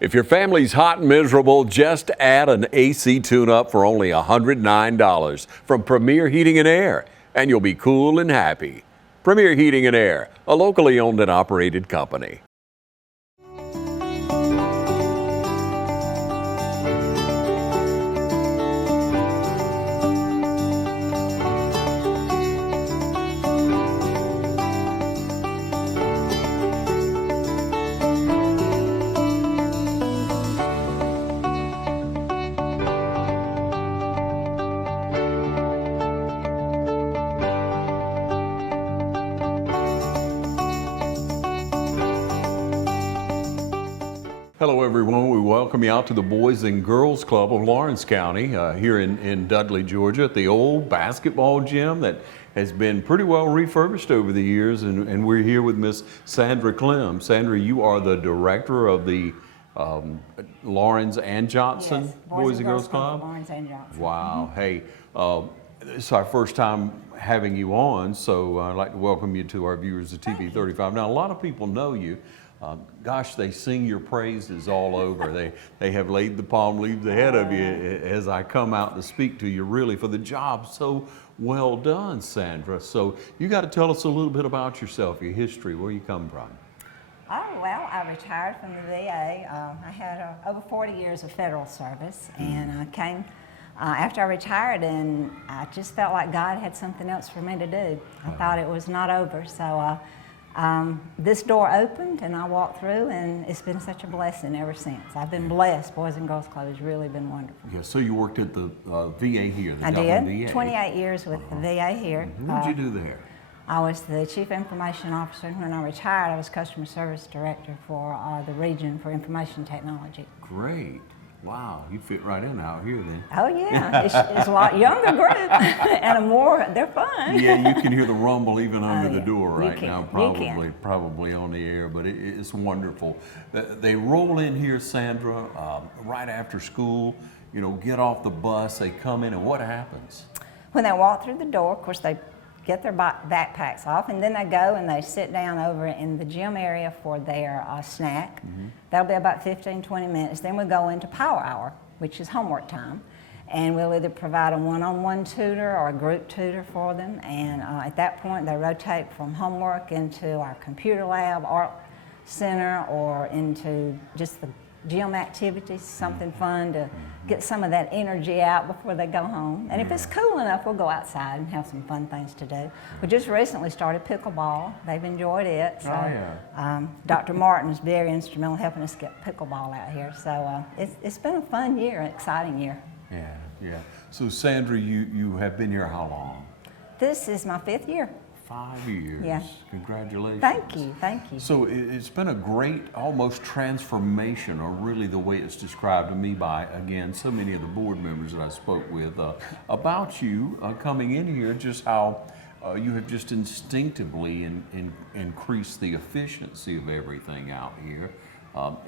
If your family's hot and miserable, just add an AC tune-up for only $109 from Premier Heating and Air, and you'll be cool and happy. Premier Heating and Air, a locally owned and operated company. Hello everyone, we welcome you out to the Boys and Girls Club of Lawrence County here in Dudley, Georgia at the old basketball gym that has been pretty well refurbished over the years, and we're here with Miss Sandra Clem. Sandra, you are the director of the Lawrence and Johnson Boys and Girls Club? Lawrence and Johnson. Wow, hey, it's our first time having you on, so I'd like to welcome you to our viewers of TV 35. Now, a lot of people know you. Gosh, they sing your praises all over. They have laid the palm leaves ahead of you as I come out to speak to you, really, for the job. So well done, Sandra. So you got to tell us a little bit about yourself, your history, where you come from. Oh, well, I retired from the VA. I had over 40 years of federal service, and I came after I retired, and I just felt like God had something else for me to do. I thought it was not over, so this door opened and I walked through, and it's been such a blessing ever since. I've been blessed. Boys and Girls Club has really been wonderful. Yeah, so you worked at the VA here, the I Dublin did. VA. 28 years with the VA here. What did you do there? I was the Chief Information Officer, and when I retired, I was Customer Service Director for the region for information technology. Great. Wow, you fit right in out here then. Oh yeah, it's a lot younger group, and they're fun. Yeah, you can hear the rumble even under the door right can. now, probably on the air, but it's wonderful. They roll in here, Sandra, right after school, you know, get off the bus, they come in, and what happens? When they walk through the door, of course, they get their backpacks off, and then they go and they sit down over in the gym area for their snack. That'll be about 15-20 minutes. Then we go into power hour, which is homework time, and we'll either provide a one-on-one tutor or a group tutor for them, and at that point they rotate from homework into our computer lab, art center, or into just the gym activities, something fun to get some of that energy out before they go home. And if it's cool enough, we'll go outside and have some fun things to do. We just recently started pickleball. They've enjoyed it. So Dr. Martin is very instrumental in helping us get pickleball out here. So it's been a fun year, an exciting year. Yeah. So Sandra, you have been here how long? This is my 5th year. 5 years. Yeah. Congratulations. Thank you, thank you. So it's been a great, almost transformation, or really the way it's described to me by, again, so many of the board members that I spoke with about you coming in here, just how you have just instinctively increased the efficiency of everything out here,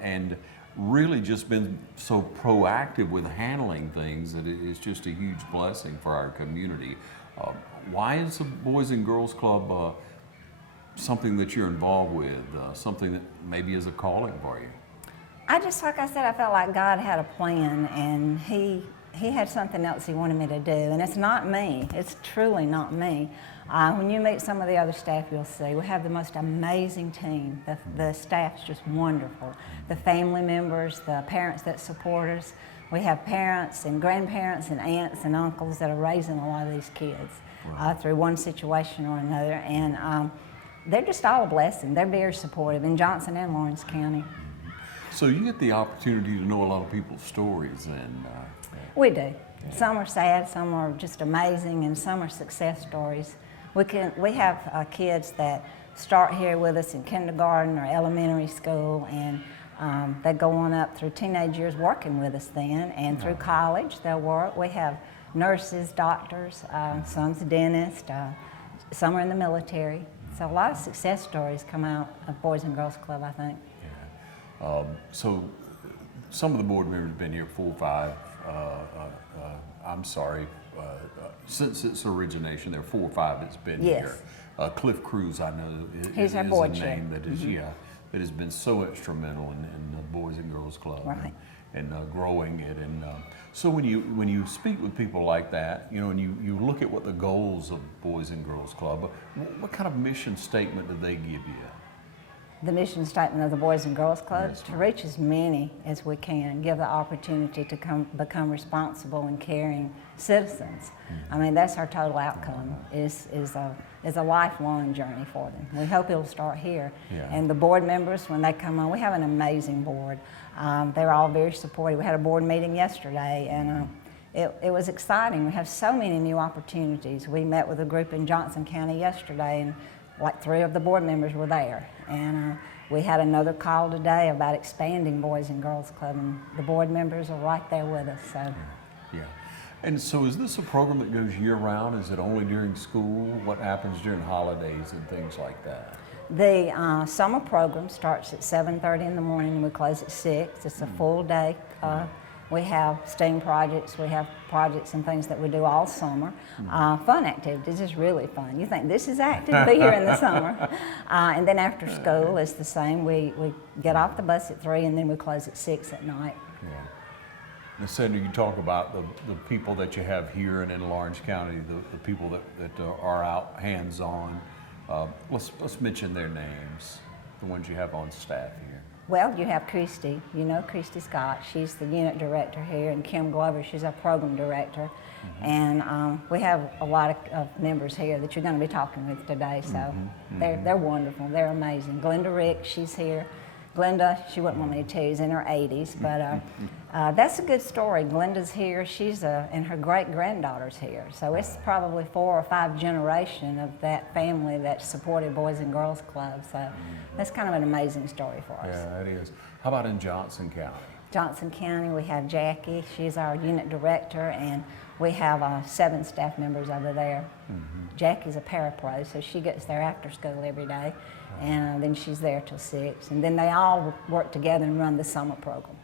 and really just been so proactive with handling things that it is just a huge blessing for our community. Why is the Boys and Girls Club something that you're involved with, something that maybe is a calling for you? Like I said, I felt like God had a plan, and He had something else He wanted me to do, and it's not me. It's truly not me. When you meet some of the other staff, you'll see we have the most amazing team. The staff's just wonderful. The family members, the parents that support us. We have parents and grandparents and aunts and uncles that are raising a lot of these kids through one situation or another, and they're just all a blessing. They're very supportive in Johnson and Lawrence County. So you get the opportunity to know a lot of people's stories, and we do. Some are sad, some are just amazing, and some are success stories. We have kids that start here with us in kindergarten or elementary school, and they go on up through teenage years working with us then, and through college they'll work. We have nurses, doctors, some's a dentist, some are in the military. So a lot of success stories come out of Boys and Girls Club, I think. Yeah. So some of the board members have been here 4 or 5, since its origination, there are 4 or 5 that's been here. Cliff Cruz, I know, is a name that is, that has been so instrumental in the Boys and Girls Girls Club. Right. And growing it. And so when you speak with people like that, you know, and you look at what the goals of Boys and Girls Club, what kind of mission statement do they give you? The mission statement of the Boys and Girls Club, Yes, to ma'am. reach as many as we can, give the opportunity to become responsible and caring citizens. I mean, that's our total outcome, is a lifelong journey for them. We hope it'll start here. Yeah. And the board members, when they come on, we have an amazing board. They're all very supportive. We had a board meeting yesterday, and it was exciting. We have so many new opportunities. We met with a group in Johnson County yesterday, and like 3 of the board members were there. And we had another call today about expanding Boys and Girls Club, and the board members are right there with us. So. Yeah. And so is this a program that goes year-round? Is it only during school? What happens during holidays and things like that? The summer program starts at 7:30 in the morning and we close at 6. It's a full day. We have STEAM projects, we have projects and things that we do all summer. Fun activities is really fun. You think this is active, be here in the summer. And then after school it's the same. We get off the bus at 3 and then we close at 6 at night. Yeah. Now, Sandra, you talk about the people that you have here and in Lawrence County, the people that are out hands-on. Let's mention their names, the ones you have on staff here. Well, you have Christy, you know Christy Scott, she's the unit director here, and Kim Glover, she's our program director. And we have a lot of members here that you're going to be talking with today, so they're wonderful, they're amazing. Glenda Rick, she's here. Glenda, she wouldn't want me to tell you, is in her 80s, but that's a good story. Glenda's here, and her great-granddaughter's here. So it's probably 4 or 5 generations of that family that supported Boys and Girls Club. So that's kind of an amazing story for us. Yeah, it is. How about in Johnson County? Johnson County, we have Jackie, she's our unit director, and we have 7 staff members over there. Jackie's a parapro, so she gets there after school every day, and then she's there till 6. And then they all work together and run the summer program.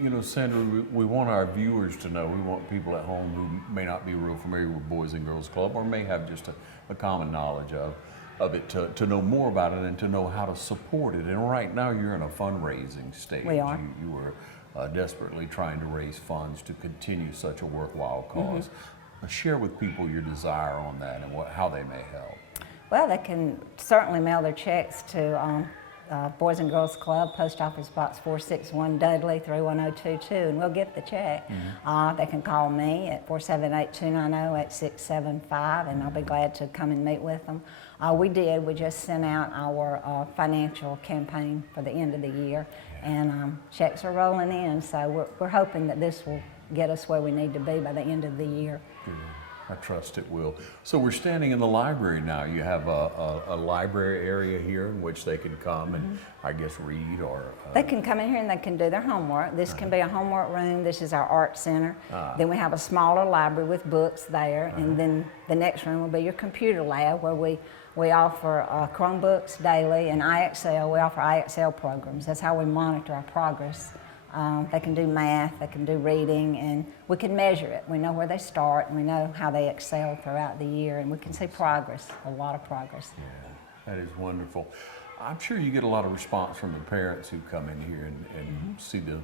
You know, Sandra, we want our viewers to know, we want people at home who may not be real familiar with Boys and Girls Club or may have just a common knowledge of it to know more about it and to know how to support it. And right now you're in a fundraising stage. We are. You are desperately trying to raise funds to continue such a worthwhile cause. Share with people your desire on that and how they may help. Well, they can certainly mail their checks to Boys and Girls Club, Post Office Box 461 Dudley 31022, and we'll get the check. They can call me at 478-290-8675, and I'll be glad to come and meet with them. We just sent out our financial campaign for the end of the year, and checks are rolling in, so we're hoping that this will get us where we need to be by the end of the year. Good. I trust it will. So we're standing in the library now. You have a library area here in which they can come and I guess read or... They can come in here and they can do their homework. This can be a homework room. This is our art center. Then we have a smaller library with books there. And then the next room will be your computer lab where we offer Chromebooks daily and IXL. We offer IXL programs. That's how we monitor our progress. They can do math, they can do reading, and we can measure it. We know where they start, and we know how they excel throughout the year, and we can see progress, a lot of progress. Yeah, that is wonderful. I'm sure you get a lot of response from the parents who come in here and see the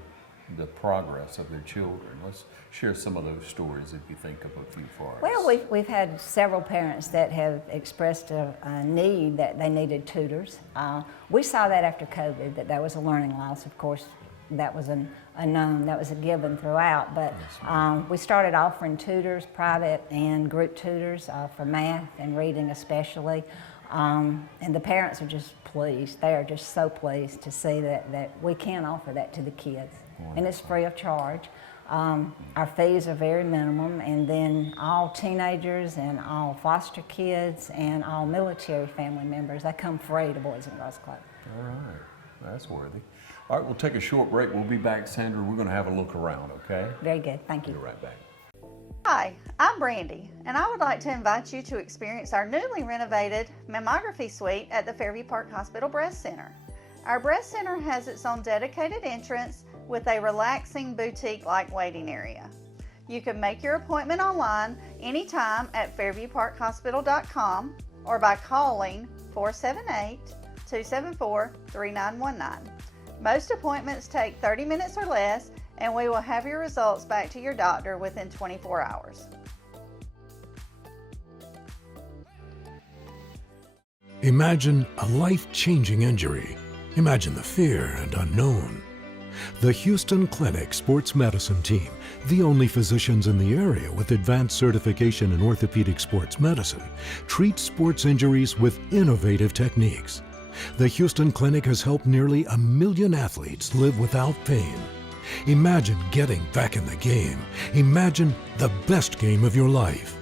progress of their children. Let's share some of those stories if you think of a few for us. Well, we've had several parents that have expressed a need that they needed tutors. We saw that after COVID, that there was a learning loss, of course. That was a known, that was a given throughout, but we started offering tutors, private and group tutors for math and reading especially, and the parents are just pleased. They are just so pleased to see that we can offer that to the kids. Wonderful. And it's free of charge. Our fees are very minimum, and then all teenagers and all foster kids and all military family members, they come free to Boys and Girls Club. All right, that's worthy. All right, we'll take a short break. We'll be back, Sandra. We're going to have a look around, okay? Very good. Thank you. Be right back. Hi, I'm Brandy, and I would like to invite you to experience our newly renovated mammography suite at the Fairview Park Hospital Breast Center. Our breast center has its own dedicated entrance with a relaxing boutique-like waiting area. You can make your appointment online anytime at fairviewparkhospital.com or by calling 478-274-3919. Most appointments take 30 minutes or less, and we will have your results back to your doctor within 24 hours. Imagine a life-changing injury. Imagine the fear and unknown. The Houston Clinic Sports Medicine Team, the only physicians in the area with advanced certification in orthopedic sports medicine, treats sports injuries with innovative techniques. The Houston Clinic has helped nearly 1 million athletes live without pain. Imagine getting back in the game. Imagine the best game of your life.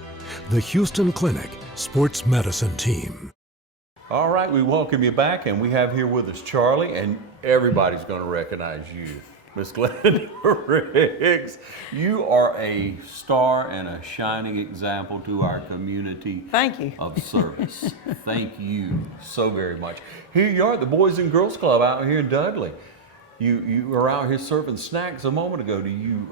The Houston Clinic Sports Medicine Team. All right, we welcome you back, and we have here with us Charlie, and everybody's going to recognize you. Miss Glenda Riggs, you are a star and a shining example to our community. Thank you. Of service. Thank you so very much. Here you are at the Boys and Girls Club out here in Dudley. You were out here serving snacks a moment ago. Do you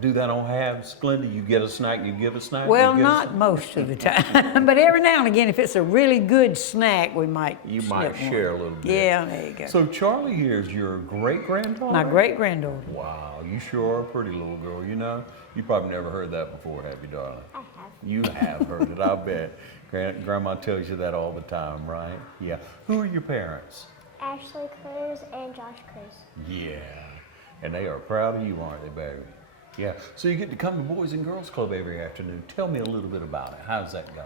do that on halves, Glenda? You get a snack, you give a snack? Well, not most of the time, but every now and again, if it's a really good snack, we might. You might share a little bit. Yeah, there you go. So Charlie here is your great-granddaughter? My great-granddaughter. Wow, you sure are a pretty little girl, you know? You probably never heard that before, have you, darling? I have. You have heard it, I'll bet. Grandma tells you that all the time, right? Yeah. Who are your parents? Ashley Cruz and Josh Cruz. Yeah, and they are proud of you, aren't they, baby? Yeah, so you get to come to Boys and Girls Club every afternoon. Tell me a little bit about it. How's that go?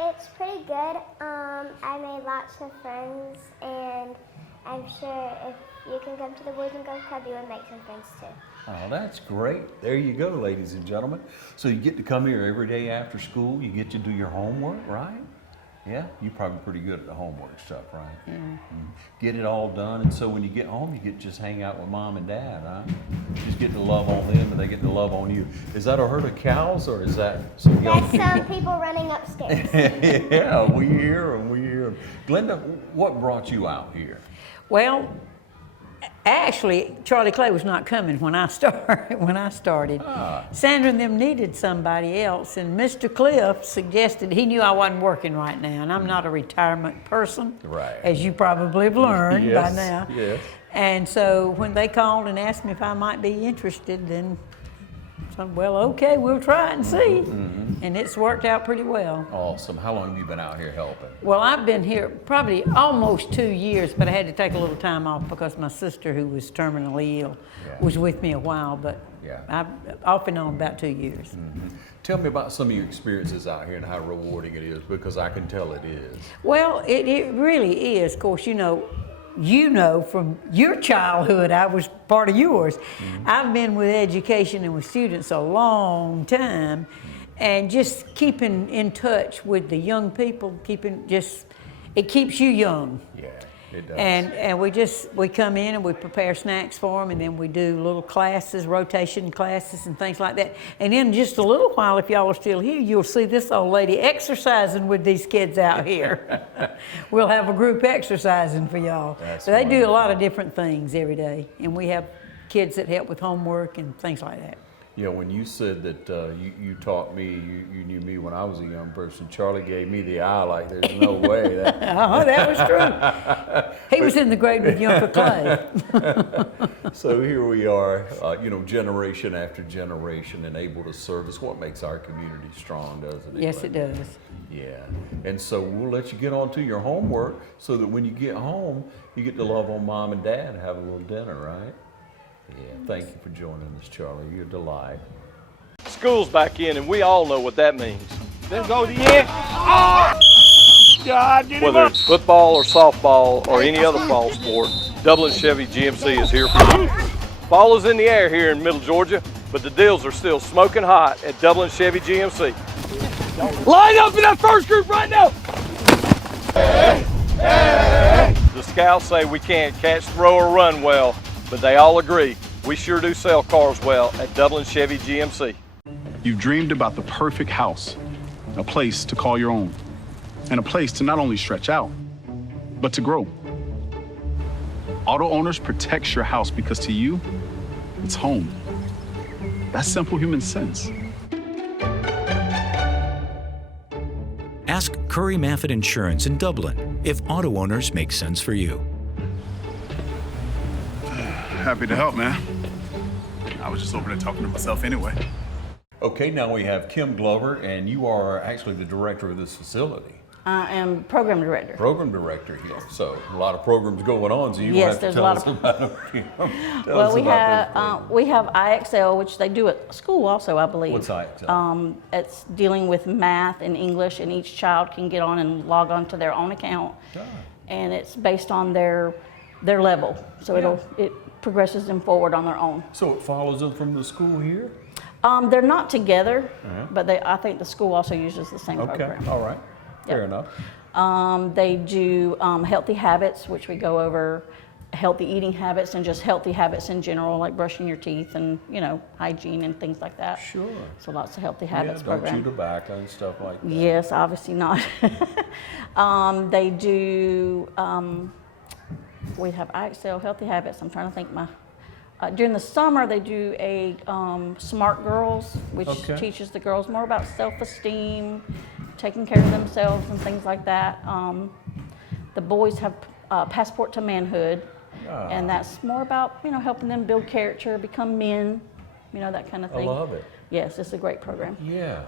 It's pretty good. I made lots of friends, and I'm sure if you can come to the Boys and Girls Club, you would make some friends too. Oh, that's great. There you go, ladies and gentlemen. So you get to come here every day after school. You get to do your homework, right? Yeah, you're probably pretty good at the homework stuff, right? Mm. Get it all done, and so when you get home, you get to just hang out with mom and dad, huh? Just get to love on them, and they get to love on you. Is that a herd of cows, or is that some young That's some people running upstairs. Yeah, we hear them, we hear them. Glenda, what brought you out here? Well, actually, Charlie Clay was not coming when I started. Sandra and them needed somebody else, and Mr. Cliff suggested, he knew I wasn't working right now, and I'm not a retirement person, right, as you probably have learned by Yes, now. yes. And so when they called and asked me if I might be interested, then I said, well, okay, we'll try and see. And it's worked out pretty well. Awesome. How long have you been out here helping? Well, I've been here probably almost 2 years, but I had to take a little time off because my sister, who was terminally ill, was with me a while, but I've off and on about 2 years. Tell me about some of your experiences out here and how rewarding it is, because I can tell it is. Well, it really is. Of course, you know from your childhood, I was part of yours. I've been with education and with students a long time, and just keeping in touch with the young people, it keeps you young. Yeah, it does. And we come in and we prepare snacks for them, and then we do little classes, rotation classes and things like that. And in just a little while, if y'all are still here, you'll see this old lady exercising with these kids out here. We'll have a group exercising for y'all. So they do a lot of different things every day, and we have kids that help with homework and things like that. Yeah, when you said that you taught me, you knew me when I was a young person, Charlie gave me the eye like there's no way. Oh, that was true. He was in the grade with Yunker Clay. So here we are, generation after generation, and able to service. What makes our community strong, doesn't it? Yes, it does. Yeah, and so we'll let you get on to your homework so that when you get home, you get to love on mom and dad and have a little dinner, right? Yeah, thank you for joining us, Charlie. You're a delight. School's back in, and we all know what that means. Let's go to the end. Oh! God, whether it's football or softball or any other fall sport, Dublin Chevy GMC is here for you. Fall is in the air here in Middle Georgia, but the deals are still smoking hot at Dublin Chevy GMC. Line up in that first group right now. Hey, hey. The scouts say we can't catch, throw, or run well, but they all agree we sure do sell cars well at Dublin Chevy GMC. You've dreamed about the perfect house, a place to call your own, and a place to not only stretch out, but to grow. Auto Owners protects your house because to you, it's home. That's simple human sense. Ask Curry Maffett Insurance in Dublin if Auto Owners make sense for you. Happy to help, man. I was just over there talking to myself anyway. Okay, now we have Kim Glover, and you are actually the director of this facility. I am program director. Program director here. So a lot of programs going on, so you Yes, have to there's tell a lot us of- about them. Tell Well, us we about those programs. have IXL, which they do at school also, I believe. What's IXL? It's dealing with math and English, and each child can get on and log on to their own account, and it's based on their level. So it progresses them forward on their own. So it follows them from the school here? They're not together, but I think the school also uses the same Okay, program. all right. Fair Yep. enough. They do healthy habits, which we go over healthy eating habits and just healthy habits in general, like brushing your teeth and, hygiene and things like that. Sure. So lots of healthy habits Don't program. chew tobacco and stuff like that. Yes, obviously not. They do, we have IXL healthy habits. I'm trying to think during the summer, they do a Smart Girls, which Okay. teaches the girls more about self-esteem, taking care of themselves and things like that. The boys have Passport to Manhood, and that's more about, helping them build character, become men, that kind of I thing. love it. Yes, it's a great program. Yeah.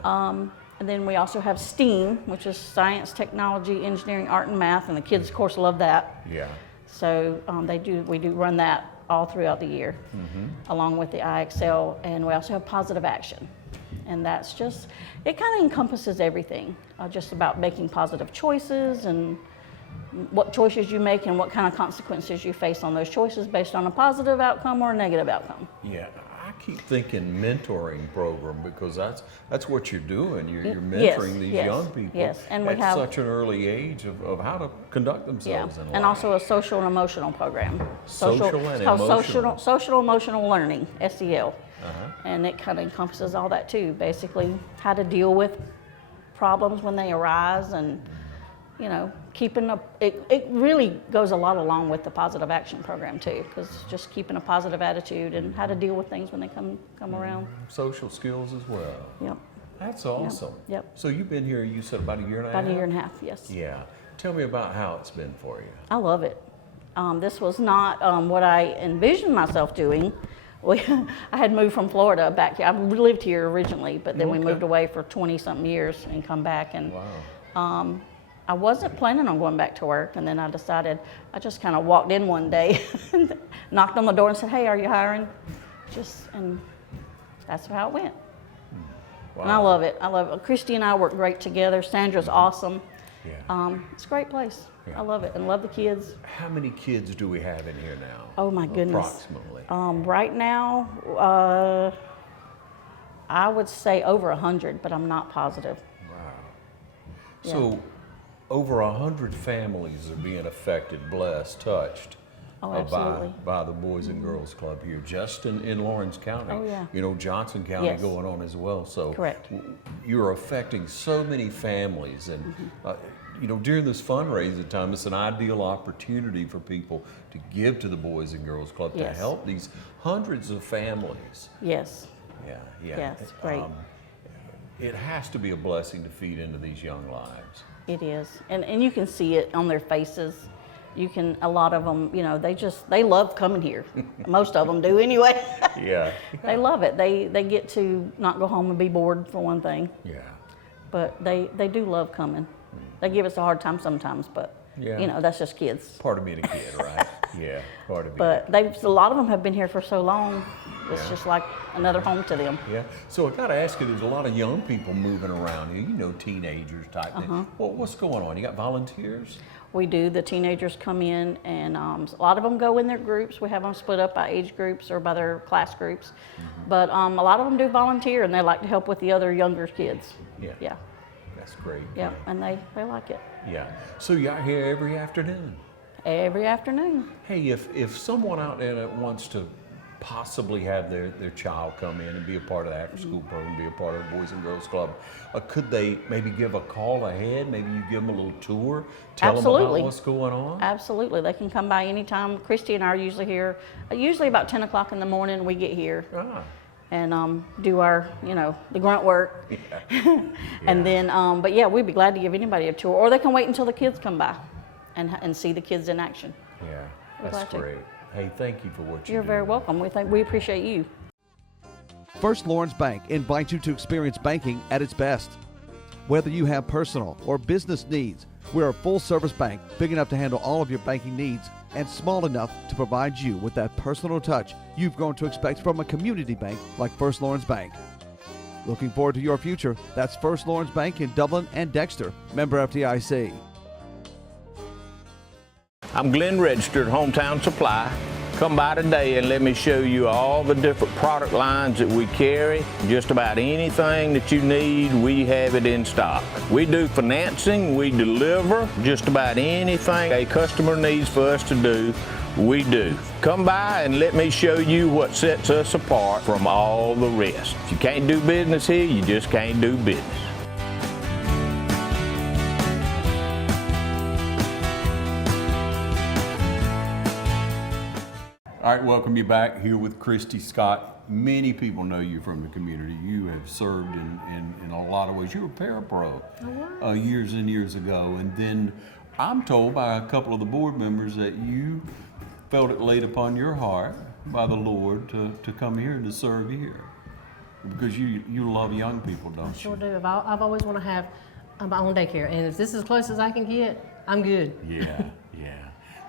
And then we also have STEAM, which is science, technology, engineering, art, and math, and the kids, of course, love that. Yeah. So we do run that all throughout the year, along with the IXL, and we also have positive action. And that's just, it kind of encompasses everything, just about making positive choices and what choices you make and what kind of consequences you face on those choices based on a positive outcome or a negative outcome. Yeah, I keep thinking mentoring program because that's what you're doing. You're Yes, mentoring these yes, young people yes, and we at have- such an early age of how to conduct Yeah, themselves in life. and also a social and emotional program. Social and it's called emotional. Social emotional learning, SEL. And it kind of encompasses all that too, basically how to deal with problems when they arise and, keeping up, it really goes a lot along with the positive action program too, because just keeping a positive attitude and how to deal with things when they come around. Social skills as well. Yep, That's awesome. Yep. So you've been here, you said about a year and a half? about a year and a half, yes. Yeah. Tell me about how it's been for you. I love it. This was not what I envisioned myself doing. I had moved from Florida back here. I lived here originally, but then we moved away for 20-something years and come back. And Wow. I wasn't planning on going back to work, and then I decided, I just kind of walked in one day, and knocked on the door and said, "Hey, are you hiring?" And that's how it went. Wow. And I love it. I love it. Christy and I work great together. Sandra's awesome. Yeah. It's a great place. Yeah. I love it and love the kids. How many kids do we have in here now? Oh my goodness. Approximately. Right now, I would say over 100, but I'm not positive. Wow. Yeah. So over 100 families are being affected, blessed, touched Oh, absolutely. by the Boys and Girls Club here, just in Lawrence County. Oh, yeah. Johnson County Yes. going on as well. So Correct. You're affecting so many families, and during this fundraising time, it's an ideal opportunity for people to give to the Boys and Girls Club to Yes. help these hundreds of families. Yes. Yeah, yeah. Yes, great. It has to be a blessing to feed into these young lives. It is. And you can see it on their faces. A lot of them, they love coming here. Most of them do anyway. Yeah. They love it. They get to not go home and be bored, for one thing. Yeah. But they do love coming. They give us a hard time sometimes, but, Yeah. that's just kids. Part of being a kid, right? Yeah, part of being But a lot of them have been here for so long, it's Yeah. just like another home to them. Yeah. So I got to ask you, there's a lot of young people moving around here, teenagers type thing. Well, what's going on? You got volunteers? We do. The teenagers come in, and a lot of them go in their groups. We have them split up by age groups or by their class groups. But a lot of them do volunteer, and they like to help with the other younger kids. Yeah. Yeah. That's great. Yeah, and they like it. Yeah. So you're out here every afternoon? Every afternoon. Hey, if someone out there that wants to possibly have their child come in and be a part of the after-school program, be a part of the Boys and Girls Club, could they maybe give a call ahead? Maybe you give them a little tour, tell them Absolutely. about what's going on? Absolutely. They can come by anytime. Christy and I are usually here, usually about 10 o'clock in the morning we get here. Ah. And do our, the grunt work. And then, but yeah, we'd be glad to give anybody a tour. Or they can wait until the kids come by and see the kids in action. Yeah, We're that's glad to. great. Hey, thank you for what you You're do. very welcome. We appreciate you. First Lawrence Bank invites you to experience banking at its best. Whether you have personal or business needs, we're a full-service bank big enough to handle all of your banking needs and small enough to provide you with that personal touch you've grown to expect from a community bank like First Lawrence Bank. Looking forward to your future. That's First Lawrence Bank in Dublin and Dexter, member FDIC. I'm Glenn Registered, Hometown Supply. Come by today and let me show you all the different product lines that we carry. Just about anything that you need, we have it in stock. We do financing, we deliver just about anything a customer needs for us to do, we do. Come by and let me show you what sets us apart from all the rest. If you can't do business here, you just can't do business. All right, welcome you back here with Christy Scott. Many people know you from the community. You have served in a lot of ways. You were parapro years and years ago, and then I'm told by a couple of the board members that you felt it laid upon your heart by the Lord to come here and to serve here. Because you love young people, don't you? I sure do. I've always want to have my own daycare, and if this is as close as I can get, I'm good. Yeah, yeah.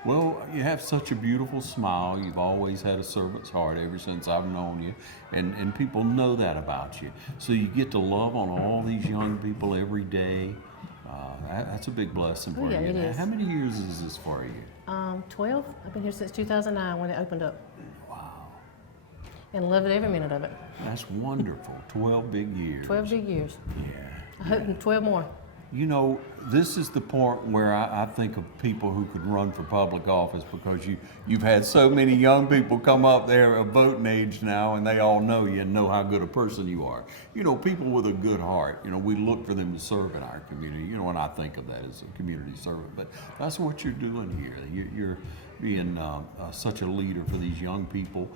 Well, you have such a beautiful smile. You've always had a servant's heart ever since I've known you, and people know that about you. So you get to love on all these young people every day. That's a big blessing for you. Yeah, it is. How many years is this for you? 12. I've been here since 2009 when it opened up. Wow. And loved every minute of it. That's wonderful. 12 big years. 12 big years. Yeah. I hope 12 more. You know, this is the part where I think of people who could run for public office, because you've had so many young people come up there of voting age now, and they all know you and know how good a person you are. You know, people with a good heart, you know, we look for them to serve in our community. You know, and I think of that as a community servant, but that's what you're doing here. You're being such a leader for these young people.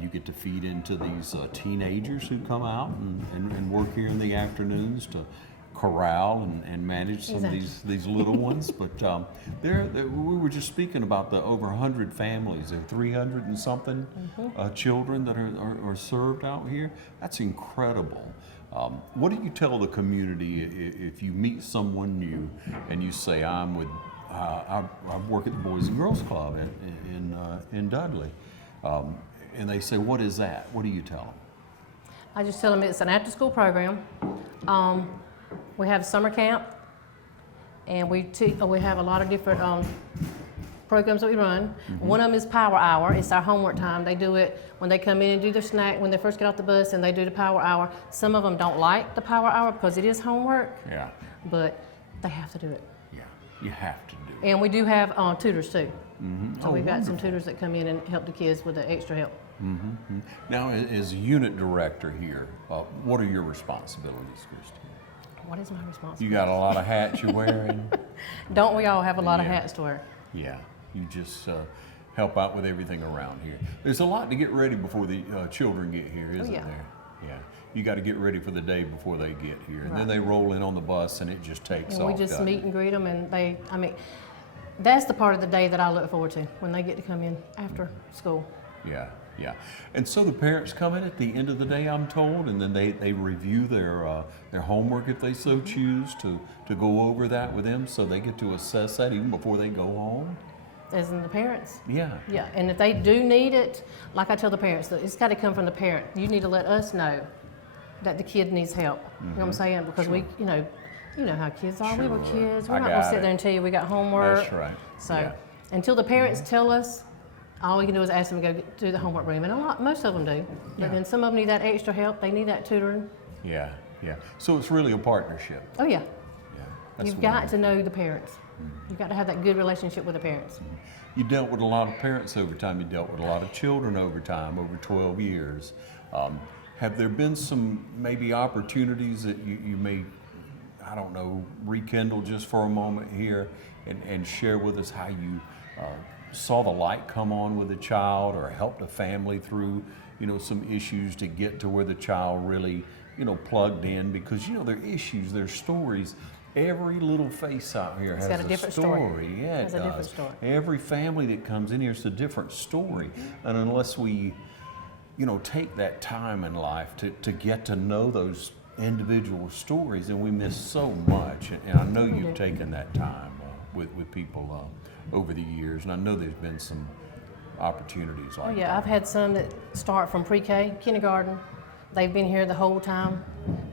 You get to feed into these teenagers who come out and work here in the afternoons to corral and manage some of these little ones. But we were just speaking about the over 100 families. There are 300 and something children that are served out here. That's incredible. What do you tell the community if you meet someone new and you say, I work at the Boys and Girls Club in Dudley, and they say, what is that? What do you tell them? I just tell them it's an after-school program. We have summer camp, and we have a lot of different programs that we run. One of them is Power Hour. It's our homework time. They do it when they come in and do their snack when they first get off the bus, and they do the Power Hour. Some of them don't like the Power Hour because it is homework. Yeah. But they have to do it. Yeah, you have to do it. And we do have tutors too. So we've got some tutors that come in and help the kids with the extra help. Now, as a unit director here, what are your responsibilities, Christy? What is my responsibility? You got a lot of hats you're wearing? Don't we all have a lot of hats to wear? Yeah, you just help out with everything around here. There's a lot to get ready before the children get here, isn't there? Yeah. You got to get ready for the day before they get here. And then they roll in on the bus and it just takes off. And we just meet and greet them, and that's the part of the day that I look forward to, when they get to come in after school. Yeah. Yeah, and so the parents come in at the end of the day, I'm told, and then they review their homework if they so choose to go over that with them, so they get to assess that even before they go home. As in the parents? Yeah. Yeah, and if they do need it, like I tell the parents, it's got to come from the parent. You need to let us know that the kid needs help. You know what I'm saying? Because we, you know how kids are. We were kids. We're not going to sit there and tell you we got homework. That's right. So until the parents tell us, all we can do is ask them to go do the homework room, and most of them do. But then some of them need that extra help. They need that tutoring. Yeah, yeah. So it's really a partnership. Oh yeah. Yeah. You've got to know the parents. You've got to have that good relationship with the parents. You dealt with a lot of parents over time. You dealt with a lot of children over time, over 12 years. Have there been some maybe opportunities that you may, I don't know, rekindle just for a moment here and share with us how you saw the light come on with a child, or helped a family through, some issues to get to where the child really, plugged in? Because, there are issues, there's stories every little face out here has got a different story. Yeah, Has it a different does. story. Every family that comes in here is a different story. And unless we, take that time in life to get to know those individual stories, and we miss so much. And I know you've taken that time with people over the years, and I know there's been some opportunities like Oh yeah, that. I've had some that start from pre-K, kindergarten. They've been here the whole time.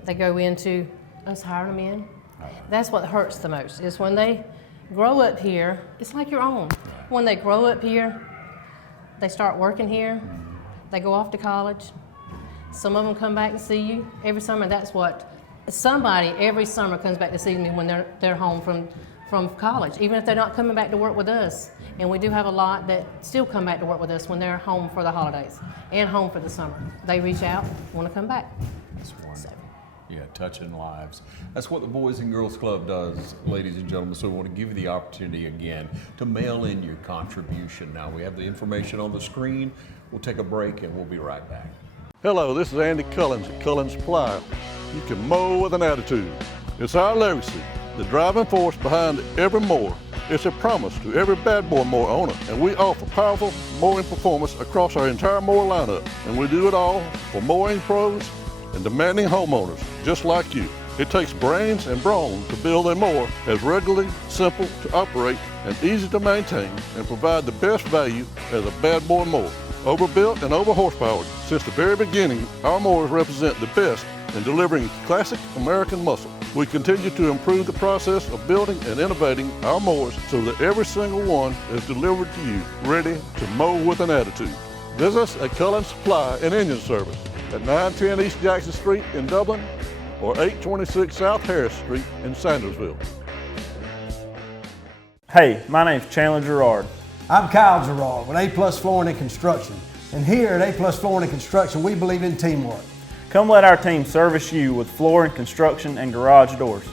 They go into us hiring them in. That's what hurts the most, is when they grow up here, it's like your own. When they grow up here, they start working here, they go off to college. Some of them come back and see you every summer. That's what, somebody every summer comes back to see me when they're home from college, even if they're not coming back to work with us. And we do have a lot that still come back to work with us when they're home for the holidays and home for the summer. They reach out, want to come back. That's wonderful. Yeah, touching lives. That's what the Boys and Girls Club does, ladies and gentlemen. So we want to give you the opportunity again to mail in your contribution. Now, we have the information on the screen. We'll take a break and we'll be right back. Hello, this is Andy Cullins at Cullins Supply. You can mow with an attitude. It's our legacy, the driving force behind every mower. It's a promise to every bad boy mower owner, and we offer powerful mowing performance across our entire mower lineup. And we do it all for mowing pros and demanding homeowners just like you. It takes brains and brawn to build a mower as regularly, simple to operate, and easy to maintain, and provide the best value as a bad boy mower. Overbuilt and over horsepowered, since the very beginning, our mowers represent the best in delivering classic American muscle. We continue to improve the process of building and innovating our mowers so that every single one is delivered to you ready to mow with an attitude. Visit us at Cullins Supply and Engine Service at 910 East Jackson Street in Dublin or 826 South Harris Street in Sandersville. Hey, my name's Chandler Gerard. I'm Kyle Gerard with A+ Flooring and Construction. And here at A+ Flooring and Construction, we believe in teamwork. Come let our team service you with flooring, construction, and garage doors.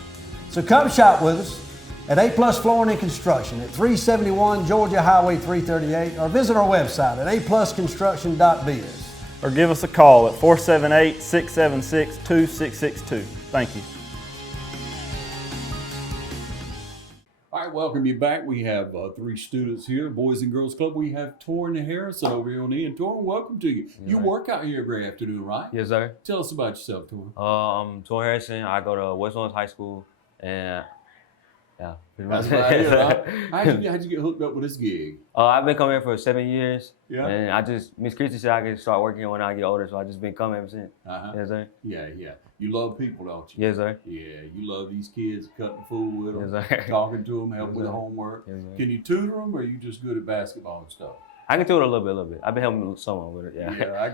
So come shop with us at A+ Flooring and Construction at 371 Georgia Highway 338 or visit our website at aplusconstruction.biz. Or give us a call at 478-676-2662. Thank you. All right, welcome you back. We have three students here, Boys and Girls Club. We have Torrin Harrison over here on the end. Torrin, welcome to you. You work out here every afternoon, right? Yes, sir. Tell us about yourself, Torrin. I'm Torrin Harrison. I go to West Lawrence High School, and yeah, pretty much. That's right here, right? How'd you get hooked up with this gig? I've been coming here for 7 years. Yeah. And Miss Christie said I could start working when I get older, so I just been coming ever since. Yes, sir. Yeah. You love people, don't you? Yes, sir. Yeah, you love these kids, cutting fool with them, Yes, sir. talking to them, help Yes, with sir. the homework. Yes, sir. Can you tutor them, or are you just good at basketball and stuff? I can do it a little bit. I've been helping someone with it, yeah. Yeah, I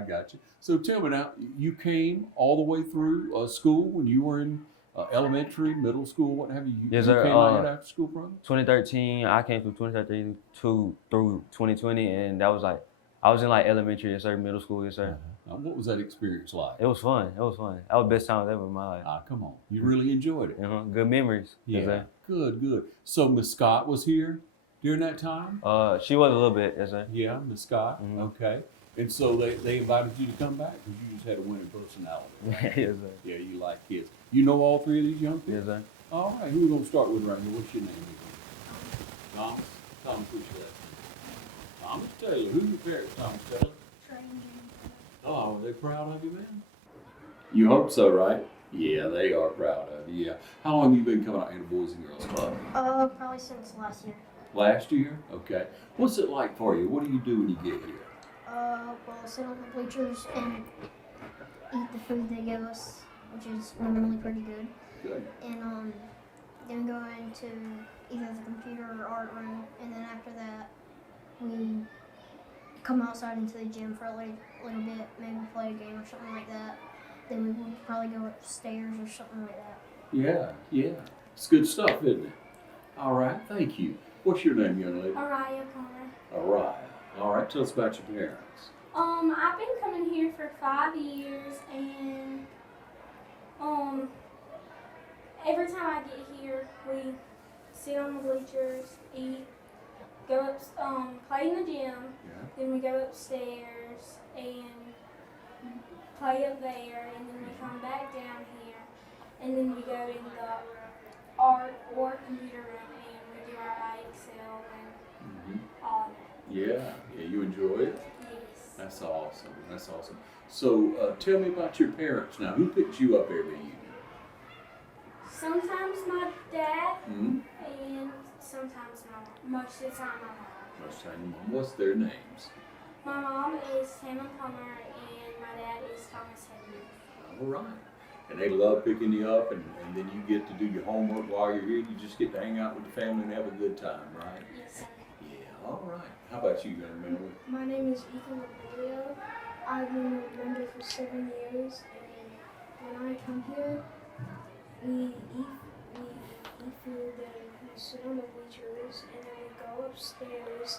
got you. So tell me now, you came all the way through school when you were in elementary, middle school, what have you? Yes, you sir. came out here after school program? 2013, I came through 2013 through 2020, and that was like, I was in like elementary, yes, sir, middle school, yes, sir. What was that experience like? It was fun. That was the best time ever in my life. Come on. You really enjoyed it? Good memories. Yeah, Yes, sir. good. So Miss Scott was here during that time? She was a little bit, yes, sir. Yeah, Miss Scott, okay. And so they invited you to come back because you just had a winning personality. Right? Yes, sir. Yeah, you like kids. You know all three of these young kids? Yes, sir. All right, who are we going to start with right here? What's your name? Thomas? Thomas, what's your last name? Thomas Taylor. Who's your parents, Thomas Taylor? Oh, are they proud of you, man? You hope so, right? Yeah, they are proud of you, yeah. How long have you been coming out here to Boys and Girls Club? Probably since last year. Last year? Okay. What's it like for you? What do you do when you get here? Well, sit on the bleachers and eat the food they give us, which is normally pretty good. Good. And then go into either the computer or art room, and then after that, we come outside into the gym for a little bit, maybe play a game or something like that. Then we would probably go upstairs or something like that. Yeah. It's good stuff, isn't it? All right, thank you. What's your name, young lady? Araya Connor. Araya. All right, tell us about your parents. I've been coming here for 5 years, and every time I get here, we sit on the bleachers, eat, go up, play in the gym, then we go upstairs and play up there, and then we come back down here, and then we go in the art or computer room, and we do our IXL and all that. Yeah, you enjoy it? Yes. That's awesome. That's awesome. So tell me about your parents now. Who picks you up every evening? Sometimes my dad, Mm-hmm. and sometimes my mom. Most of the time my mom. Most time your mom. What's their names? My mom is Hannah Plummer, and my dad is Thomas Hedman. All right. And they love picking you up, and then you get to do your homework while you're here. You just get to hang out with the family and have a good time, right? Yes, sir. Yeah, all right. How about you, young man? My name is Ethan Laborio. I've been a member for 7 years, and when I come here, we eat food, and we sit on the bleachers, and then we go upstairs,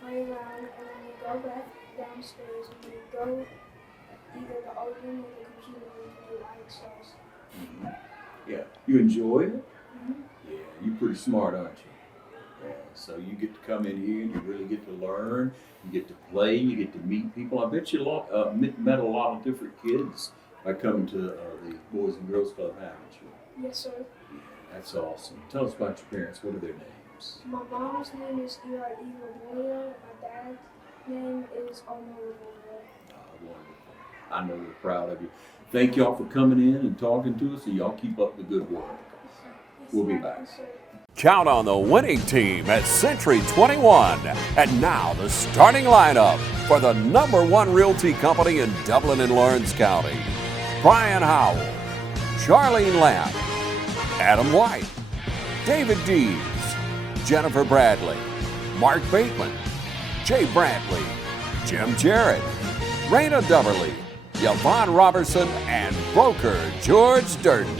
play around, and then we go back downstairs, and we go either the art room or the computer room to do IXLs. Mm-hmm. Yeah. You enjoy it? Mm-hmm. Yeah, you're pretty smart, aren't you? Yeah. So you get to come in here and you really get to learn. You get to play. You get to meet people. I bet you met a lot of different kids by coming to the Boys and Girls Club, haven't you? Yes, sir. Yeah, that's awesome. Tell us about your parents. What are their names? My mom's name is Eli Laborio. My dad's name is Omar Laborio. Wonderful. I know we're proud of you. Thank y'all for coming in and talking to us, and y'all keep up the good work. We'll be back. Count on the winning team at Century 21. And now the starting lineup for the #1 realty company in Dublin and Lawrence County. Brian Howell, Charlene Lamb, Adam White, David Dees, Jennifer Bradley, Mark Bateman, Jay Brantley, Jim Jarrett, Raina Duberly, Yvonne Robertson, and broker George Durden.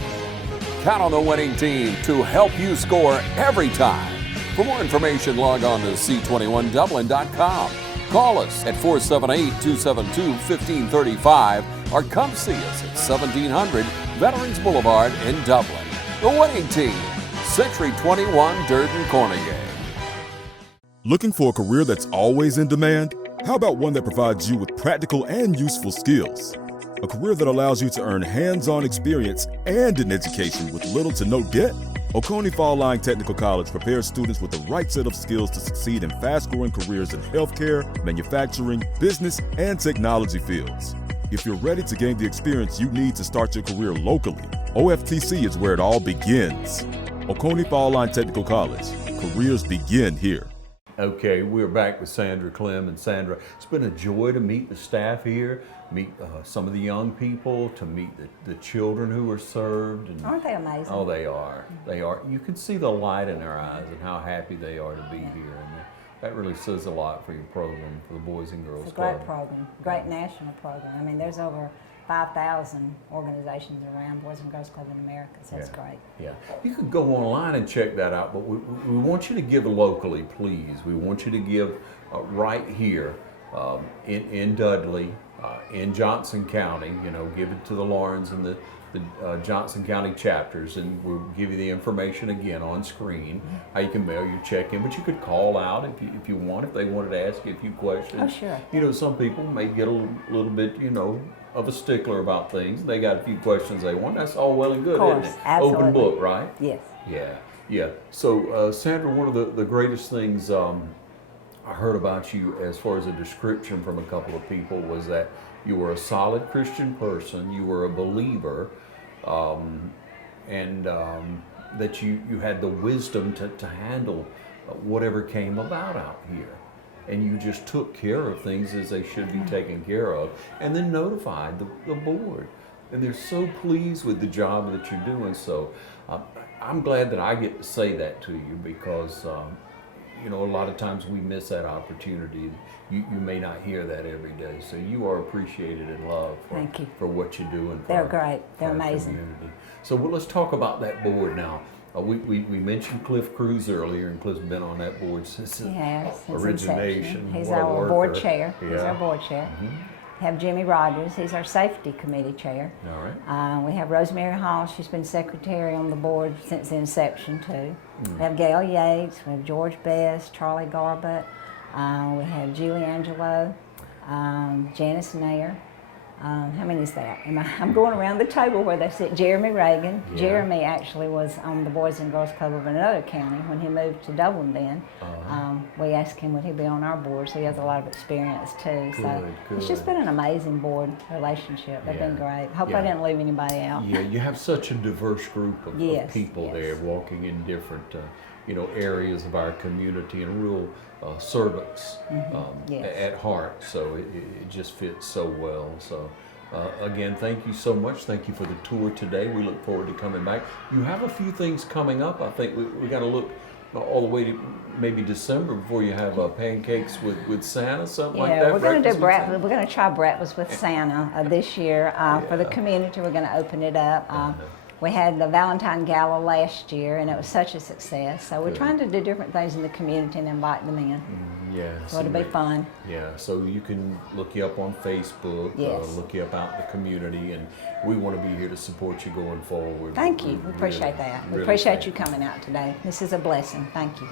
Count on the winning team to help you score every time. For more information, log on to c21dublin.com. Call us at 478-272-1535 or come see us at 1700 Veterans Boulevard in Dublin. The winning team, Century 21 Durden Cornegay. Looking for a career that's always in demand? How about one that provides you with practical and useful skills? A career that allows you to earn hands-on experience and an education with little to no debt? Oconee Fall Line Technical College prepares students with the right set of skills to succeed in fast-growing careers in healthcare, manufacturing, business, and technology fields. If you're ready to gain the experience you need to start your career locally, OFTC is where it all begins. Oconee Fall Line Technical College. Careers begin here. Okay, we're back with Sandra Clem. And Sandra, it's been a joy to meet the staff here, meet some of the young people, to meet the children who are served. And, aren't they amazing? Oh, they are. They are. You can see the light in their eyes and how happy they are to be here. And that really says a lot for your program, for the Boys and Girls It's a Club. great program, great national program. I mean, there's over 5,000 organizations around Boys and Girls Club in America, so it's great. Yeah, you could go online and check that out, but we want you to give locally, please. We want you to give right here in Dudley, in Johnson County. You know, give it to the Lawrence and the Johnson County chapters, and we'll give you the information again on screen, how you can mail your check in, but you could call out if you want, if they wanted to ask you a few questions. Oh, sure. You know, some people may get a little bit, you know, of a stickler about things. They got a few questions they want. That's all well and good, Of course, isn't it? absolutely. Open book, right? Yes. Yeah. So, Sandra, one of the greatest things I heard about you as far as a description from a couple of people was that you were a solid Christian person, you were a believer, and that you had the wisdom to handle whatever came about out here. And you just took care of things as they should be taken care of, and then notified the board. And they're so pleased with the job that you're doing. So I'm glad that I get to say that to you, because you know, a lot of times we miss that opportunity. You may not hear that every day. So you are appreciated and loved for what you do. And They're great. They're our amazing. community. So let's talk about that board now. We mentioned Cliff Cruz earlier, and Cliff's been on that board since origination. He's What a our worker. board chair. Yeah. He's our board chair. We have Jimmy Rogers. He's our safety committee chair. All right. We have Rosemary Hall. She's been secretary on the board since the inception, too. We have Gail Yates. We have George Best, Charlie Garbutt. We have Julie Angelo, Janice Nair. How many is that? I'm going around the table where they sit. Jeremy Reagan. Yeah. Jeremy actually was on the Boys and Girls Club of another county when he moved to Dublin then. We asked him would he be on our board, so he has a lot of experience too. So it's just been an amazing board relationship. They've been great. Hope I didn't leave anybody out. Yeah, you have such a diverse group of people there walking in different areas of our community and real servants at heart. So it just fits so well. So again, thank you so much. Thank you for the tour today. We look forward to coming back. You have a few things coming up. I think we got to look all the way to maybe December before you have pancakes with Santa, something like that. Yeah, we're going to do breakfast. We're going to try breakfast with Santa this year for the community. We're going to open it up. We had the Valentine Gala last year, and it was such a success. So we're trying to do different things in the community and invite them in. Yeah, so it'll be fun. Yeah, so you can look you up on Facebook, look you up out in the community, and we want to be here to support you going forward. Thank you. We appreciate that. We appreciate you coming out today. This is a blessing. Thank you.